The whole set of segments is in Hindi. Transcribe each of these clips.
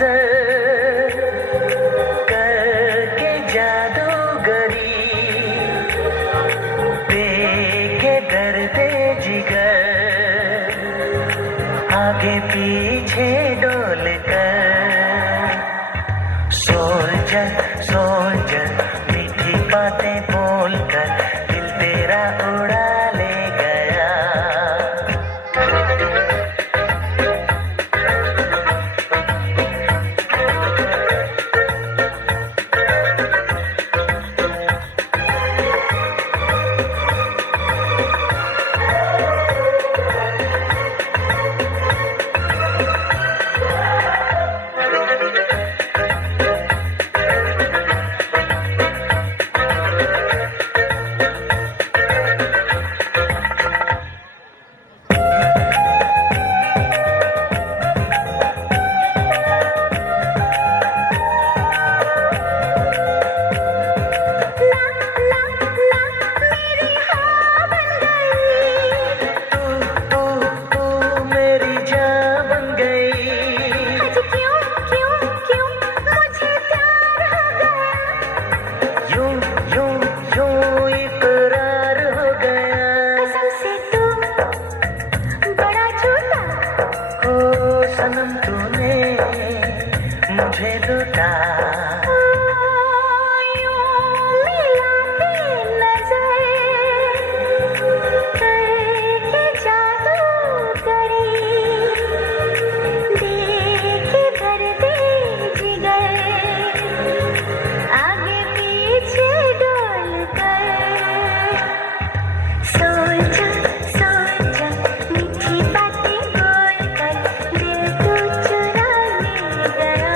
नजर करके जादूगरी, देखे दर्दे जिगर आगे पीछे डोल कर। सोल्जर सोल्जर मीठी बातें बोलकर दिल तेरा उड़ा ले गया। सनम तूने मुझे लुटा, मिला के नजर करके जादूगरी, देखे दर्दे जिगर आगे पीछे डोल कर। सोचा सोचा मीठी बातें बोलकर दिल तू चुरा ले गया।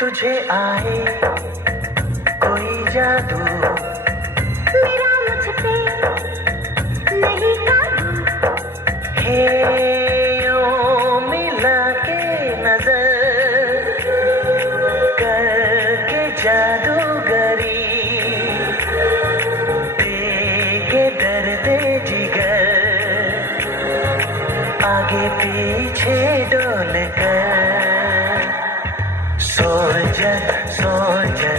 तुझे आए कोई जादू, मेरा मुझ पे नहीं काबू। हे यूं मिला के नजर करके जादूगरी, देखे दर्दे जिगर आगे पीछे डोल कर। Soldier soldier